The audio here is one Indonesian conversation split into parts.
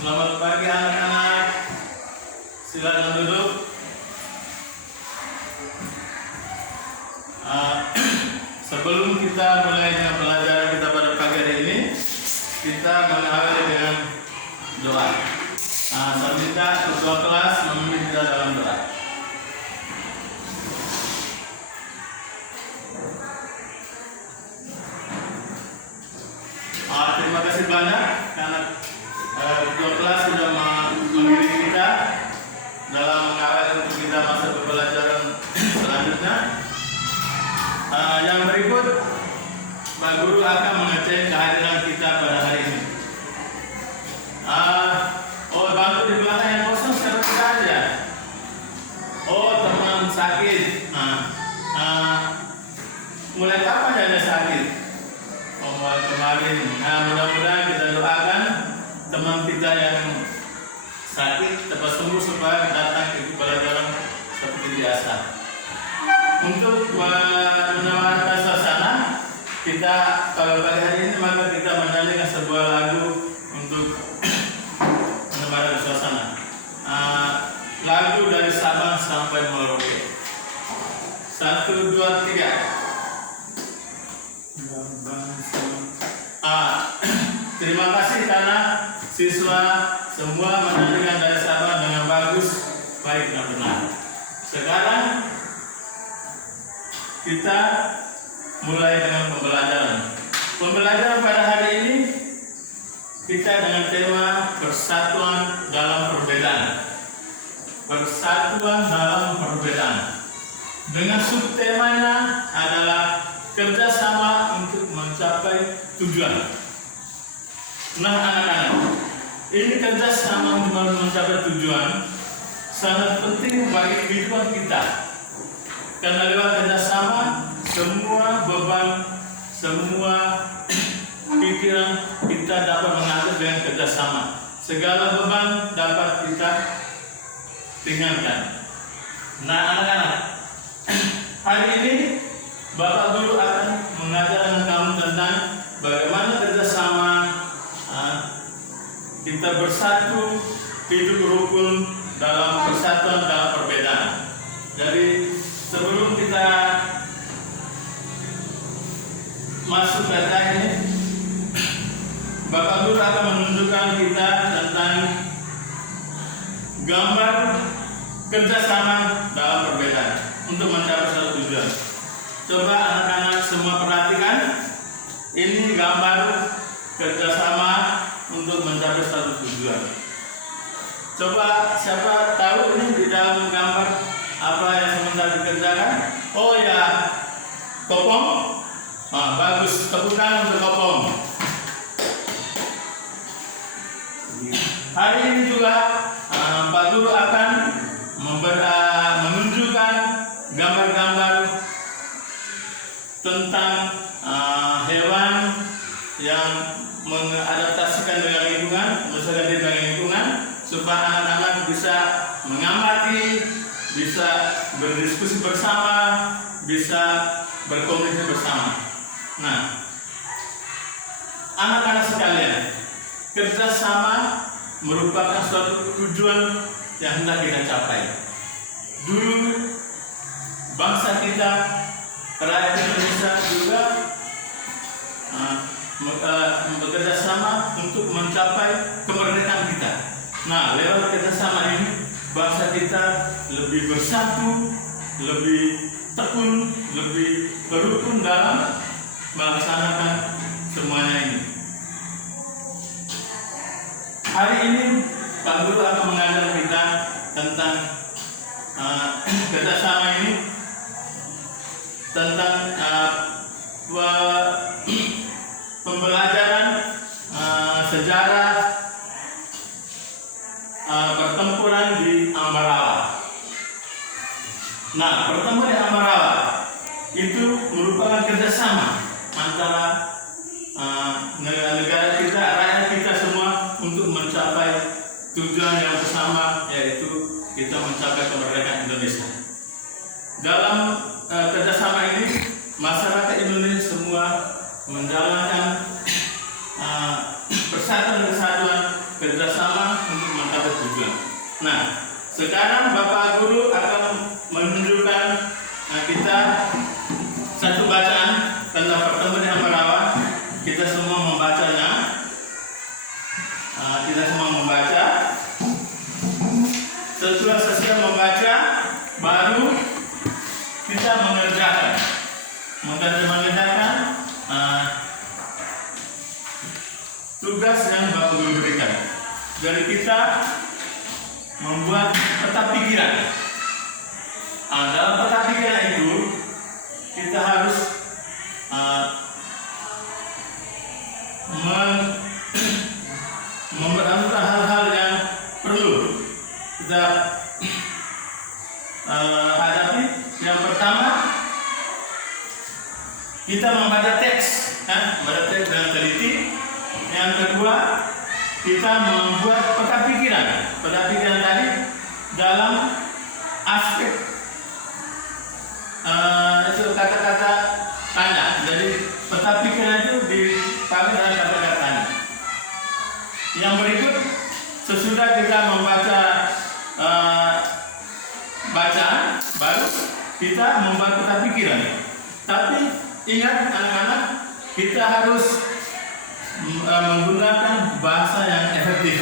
Selamat pagi anak-anak. Silakan duduk. Sebelum kita mulai dengan pelajaran kita pada pagi hari ini, kita mengawali dengan doa. Saya minta ketua kelas memimpin kita dalam doa. Terima kasih banyak karena ketua kelas sudah mengiringi kita dalam mengawal untuk kita masa pembelajaran selanjutnya. Yang berikut, Pak Guru akan mengecek kehadiran kita pada hari ini. Bangku di belakang yang kosong sekarang tidak ada. Teman sakit. Mulai kapan ada sakit? Mulai kemarin. Mudah-mudahan kita doakan teman kita yang sakit cepat sembuh supaya datang ke pelajaran seperti biasa. Untuk menawarkan suasana, kita kalau pada hari ini maka kita menyanyikan sebuah lagu untuk menawarkan suasana. Lagu dari Sabang sampai Merauke. 1, 2, 3. Terima kasih karena siswa semua menyanyikan dari Sabang dengan bagus, baik dan benar. Sekarang kita mulai dengan pembelajaran. Pembelajaran pada hari ini kita dengan tema persatuan dalam perbedaan. Persatuan dalam perbedaan. Dengan subtemanya adalah kerjasama untuk mencapai tujuan. Nah anak-anak, ini kerjasama untuk mencapai tujuan sangat penting bagi kehidupan kita. Karena lewat kerjasama, semua beban, semua pikiran kita dapat mengatur dengan kerjasama. Segala beban dapat kita ringankan. Nah anak-anak, hari ini Bapak Guru akan mengajarkan kamu tentang bagaimana kerjasama kita bersatu, hidup rukun dalam persatuan dalam perbedaan. Jadi sebelum kita masuk ke ini, Bapak Guru akan menunjukkan kita tentang gambar kerjasama dalam perbedaan untuk mencapai satu tujuan. Coba anak-anak semua perhatikan, ini gambar kerjasama untuk mencapai satu tujuan. Coba siapa tahu ini di dalam gambar apa yang sementara dikerjakan? Oh ya, Kopong. Bagus, tepuk tangan untuk Kopong. Hari ini juga Pak Guru akan menunjukkan gambar-gambar tentang hewan yang mengadaptasikan dengan lingkungan, bersedia dengan lingkungan, supaya anak-anak bisa mengamati, bisa berdiskusi bersama, bisa berkomunikasi bersama. Nah, anak-anak sekalian, kerjasama merupakan suatu tujuan yang hendak kita capai. Dulu bangsa kita, rakyat Indonesia juga bekerja sama untuk mencapai kemerdekaan kita. Nah, lewat kerjasama ini bangsa kita lebih bersatu, lebih tekun, lebih berukun dalam melaksanakan semuanya ini. Hari ini Pak Guru akan mengajar kita tentang kerjasama ini, tentang pembelajaran sejarah pertempuran di Ambarawa. Nah, pertempuran di Ambarawa itu merupakan kerjasama antara negara-negara kita, rakyat kita semua untuk mencapai tujuan yang bersama, yaitu kita mencapai kemerdekaan Indonesia. Dalam kerjasama ini, masyarakat Indonesia semua menjalankan persatuan-kesatuan kerjasama Nah, sekarang Bapak Guru akan menunjukkan kita satu bacaan tentang pertemuan yang perawan. Kita semua membacanya. Kita semua membaca. Setelah selesai membaca, baru kita mengerjakan. Mengerjakan tugas yang Bapak Guru berikan. Jadi kita membuat peta pikiran. Dalam peta pikiran itu kita harus memberangkat hal-hal yang perlu kita hadapi. Yang pertama, kita membaca teks, membaca teks dengan teliti. Yang kedua, kita membuat peta pikiran. Peta pikiran tadi dalam aspek itu kata-kata tanda. Jadi peta pikiran itu dipakai dalam kata-kata tanda. Yang berikut, sesudah kita membaca bacaan, baru kita membuat peta pikiran. Tapi ingat anak-anak, kita harus menggunakan bahasa yang efektif.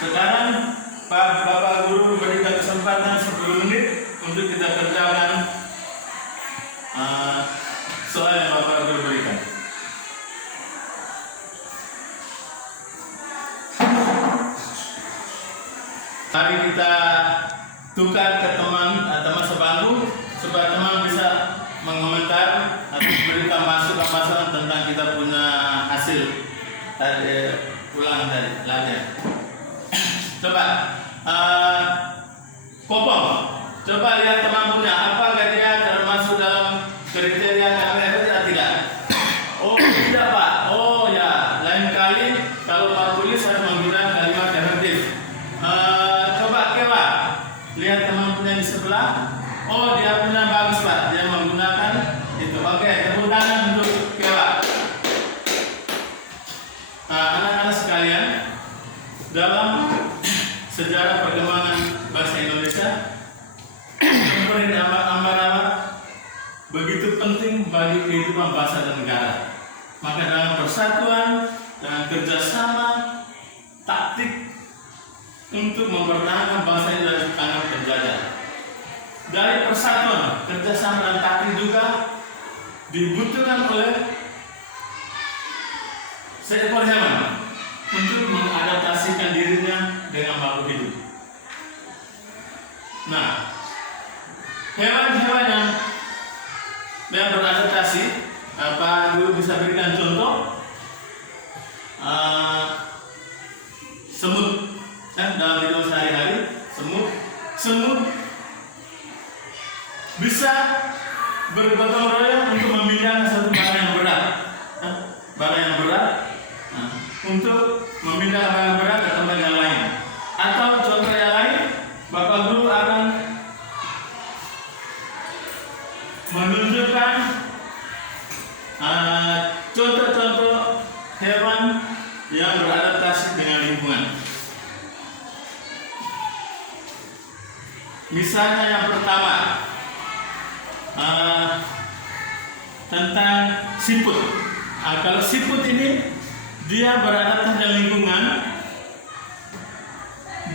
Sekarang Bapak Guru berikan kesempatan 10 menit untuk kita kerjakan soal yang Bapak Guru berikan. Mari kita tukar ke teman sebangku supaya teman bisa mengomentar atau memberikan masukan tentang kita punya hasil tadi ulang dari latihan. Coba Popong, coba lihat teman punya apakah dia termasuk dalam kriteria kami atau tidak? Oh tidak Pak. Oh ya, lain kali kalau Pak tulis harus menggunakan kalimat efektif. Coba Kewa, lihat teman punya di sebelah. Oh dia punya bagus Pak, dia menggunakan itu. Oke, tepuk tangan untuk Kewa. Anak-anak sekalian, dalam sejarah perkembangan bahasa Indonesia, pemerintahan Amarawa begitu penting bagi kehidupan bangsa dan negara. Maka dalam persatuan dan kerjasama, taktik untuk mempertahankan bangsa ini dari tangan penjajah. Dari persatuan, kerjasama dan taktik juga dibutuhkan oleh seekor hewan untuk mengadaptasikan dirinya dengan makhluk hidup. Nah, hewan-hewan yang beradaptasi, Pak Guru bisa berikan contoh. Semut, dalam hidup sehari-hari, semut bisa bergotong royong untuk memindahkan satu barang yang berat, untuk memindahkan barang berat ke tempat yang lain. Atau contoh yang lain, Bapak Guru akan menunjukkan contoh-contoh hewan yang beradaptasi dengan lingkungan. Misalnya yang pertama, tentang siput. Kalau siput ini dia beradaptasi dengan lingkungan.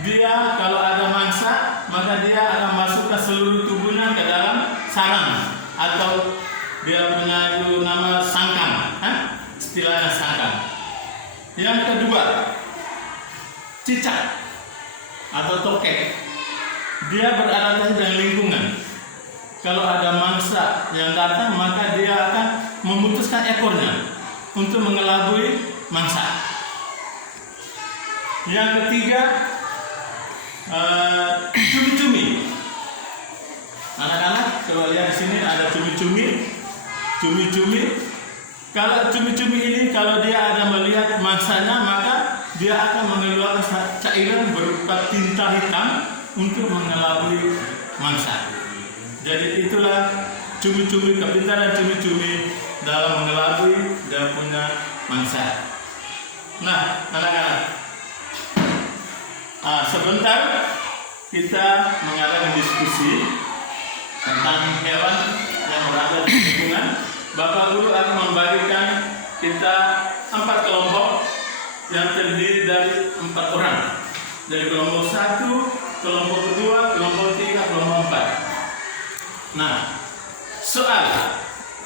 Dia kalau ada mangsa, maka dia akan masukkan seluruh tubuhnya ke dalam sarang, atau dia punya itu nama sangkang, istilahnya sangkang. Yang kedua, cicak atau tokek. Dia beradaptasi dengan lingkungan. Kalau ada mangsa yang datang, maka dia akan memutuskan ekornya untuk mengelabui mangsa. Yang ketiga, cumi-cumi. Anak-anak, coba lihat di sini ada cumi-cumi. Kalau cumi-cumi ini, kalau dia ada melihat mangsanya, maka dia akan mengeluarkan cairan berupa tinta hitam untuk mengelabui mangsa. Jadi itulah cumi-cumi, kepintaran cumi-cumi dalam mengelabui dan punya mangsa. Nah, anak-anak, Sebentar kita mengadakan diskusi tentang hewan yang berada di lingkungan. Bapak Guru akan membagikan kita 4 kelompok yang terdiri dari 4 orang. Dari kelompok 1, kelompok kedua, kelompok 3, kelompok 4. Nah, soal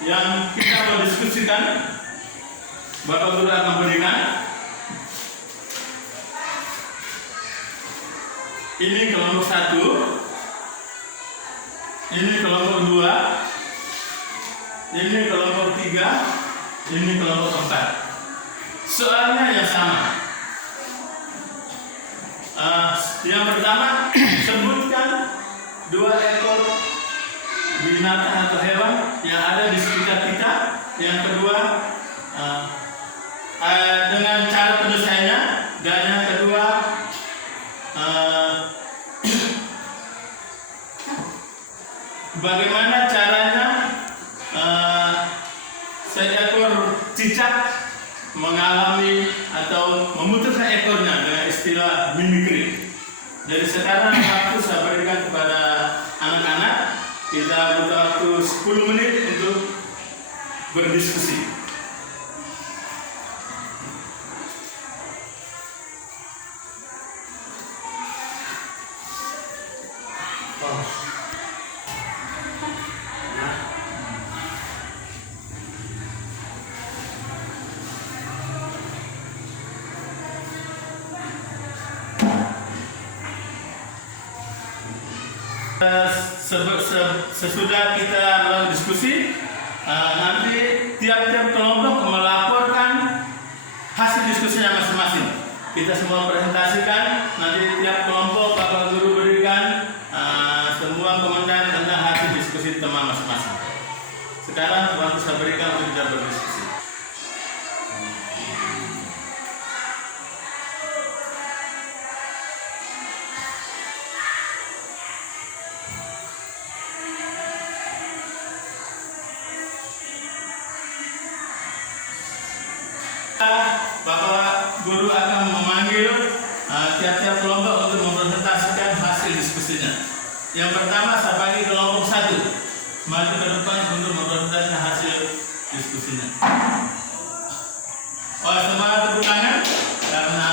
yang kita mau diskusikan, Bapak Guru akan berikan. Ini kelompok 1, ini kelompok 2, ini kelompok 3, ini kelompok 4. Soalnya yang sama. Yang pertama, sebutkan 2 ekor binatang atau hewan yang ada di sekitar kita. Yang kedua, dengan cara penyelesaiannya. Dan yang kedua, bagaimana caranya seekor cicak mengalami atau memutuskan ekornya dengan istilah mimikri. Jadi sekarang waktu saya berikan kepada anak-anak, kita butuh waktu 10 menit untuk berdiskusi. Sesudah kita melakukan diskusi, nanti tiap-tiap kelompok melaporkan hasil diskusinya masing-masing. Kita semua presentasikan, nanti tiap kelompok Bapak Guru berikan semua komentar tentang hasil diskusi teman masing-masing. Sekarang waktu saya berikan untuk kita berdiskusi. Bapak Guru akan memanggil tiap-tiap kelompok untuk mempresentasikan hasil diskusinya. Yang pertama saya panggil kelompok 1, maju ke depan untuk mempresentasikan hasil diskusinya. Semua tepuk tangan karena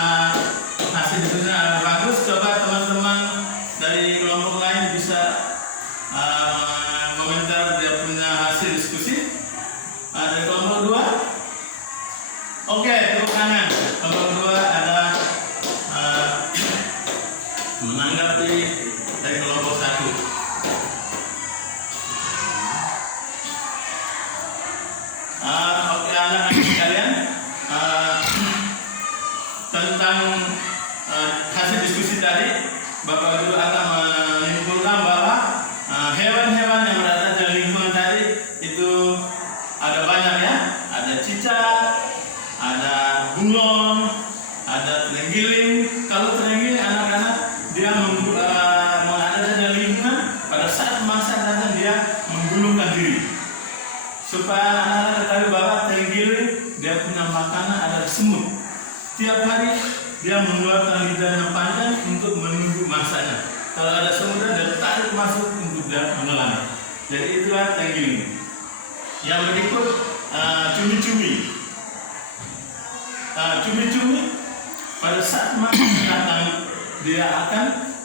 hasil diskusinya bagus. Coba teman-teman dari kelompok lain bisa komentar dia punya hasil diskusi. Ada kelompok 2. Oke, tepuk tangan. Kelompok 2 ada menanggapi dari kelompok 1. Oke, anak-anak sekalian, tentang hasil diskusi tadi, Bapak Guru akan menyimpulkan bahwa hewan-hewan yang berada di lingkungan tadi itu ada banyak ya, ada cicak, ada bunglon, ada terenggiling. Kalau terenggiling anak-anak dia ada di lingkungan, pada saat masa datang dia menggulungkan diri. Supaya anak-anak ketahui bahwa terenggiling dia punya makanan adalah semut. Tiap hari dia mengeluarkan lidahnya panjang untuk menunggu masanya. Kalau ada semut dia tarik masuk untuk dia menelan. Jadi itulah terenggiling. Yang berikut cumi-cumi. Cumi-cumi pada saat masa datang dia akan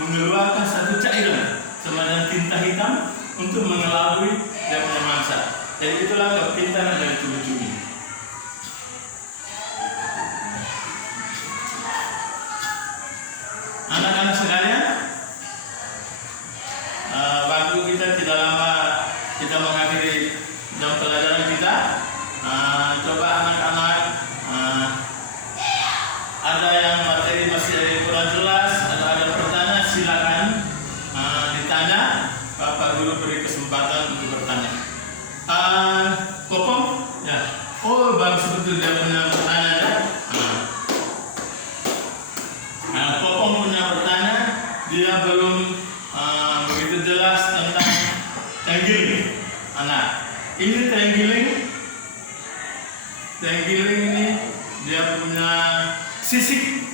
mengeluarkan satu cairan semacam tinta hitam untuk mengelabui dia punya mangsa. Jadi itulah kepintaran dari cumi-cumi. Anak-anak sekalian, waktu kita tidak lama kita mengakhiri jam pelajaran kita. Coba anak-anak ada yang materi masih kurang jelas atau ada pertanyaan, silakan ditanya. Bapak Guru beri kesempatan untuk bertanya. Popom, ya. Oh, baru sebetulnya dia punya pertanyaan ya. Popom punya pertanyaan, dia belum begitu jelas tentang terenggiling. Ini terenggiling. Terenggiling ini dia punya sisik.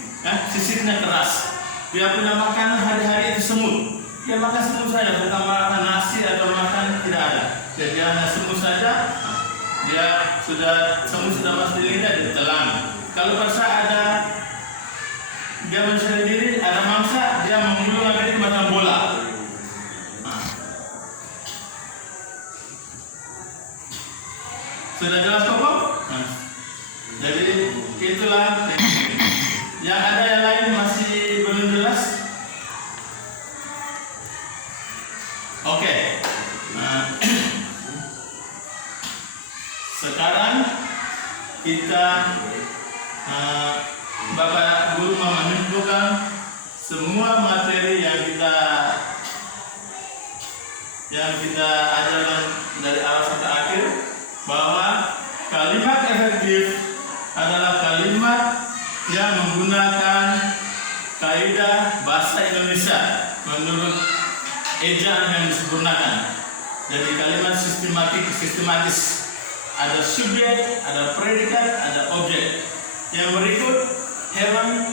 sisirnya keras. Dia punya makanan hari-hari itu semut. Dia makan semut saja, bukan makan nasi atau makan, tidak ada. Jadi hanya semut saja. Dia semut sudah pasti lidah ditelan. Kalau pada saat ada dia mencari diri, ada mangsa, dia menggulung agar itu macam bola. Sudah jelas kok? Jadi itulah. Yang ada yang lain masih belum jelas? Oke. Sekarang kita Bapak Guru menunjukkan semua materi yang kita ajarkan dari awal sampai akhir, bahwa kalimat efektif adalah kalimat yang menggunakan kaidah bahasa Indonesia menurut ejaan yang disempurnakan. Jadi kalimat sistematis, ada subjek, ada predikat, ada objek. Yang berikut hewan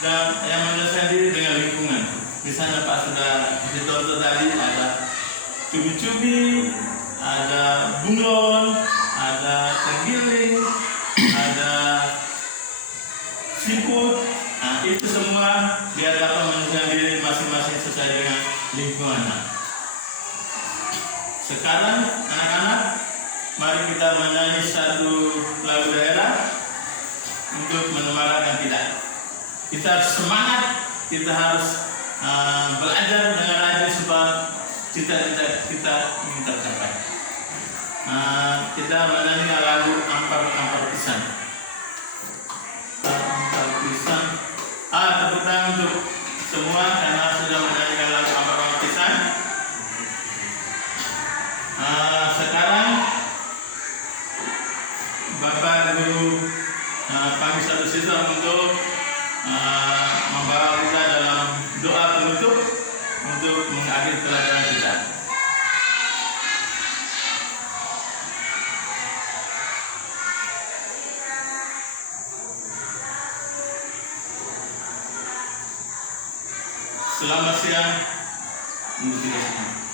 dan yang menyesuaikan diri dengan lingkungan. Misalnya Pak sudah ditonton tadi, ada cumi-cumi, ada bunglon, ada tenggiling, ada siput. Nah, itu semua biar dapat menyesuaikan diri masing-masing sesuai dengan lingkungan. Sekarang anak-anak, mari kita menyanyi satu lagu daerah untuk menyemarakan kita. Kita harus semangat, kita harus belajar dengan rajin supaya cita-cita kita ingin tercapai. Kita menyanyi lagu Ampar-Ampar Pisang. Ampar Pisang. Tepuk tangan untuk semua karena sudah menyanyikan lagu Ampar-Ampar Pisang. Sekarang Bapak Guru panggil satu siswa untuk membawa kita dalam doa penutup untuk mengakhiri pelajaran kita. Selamat siang untuk kita semua.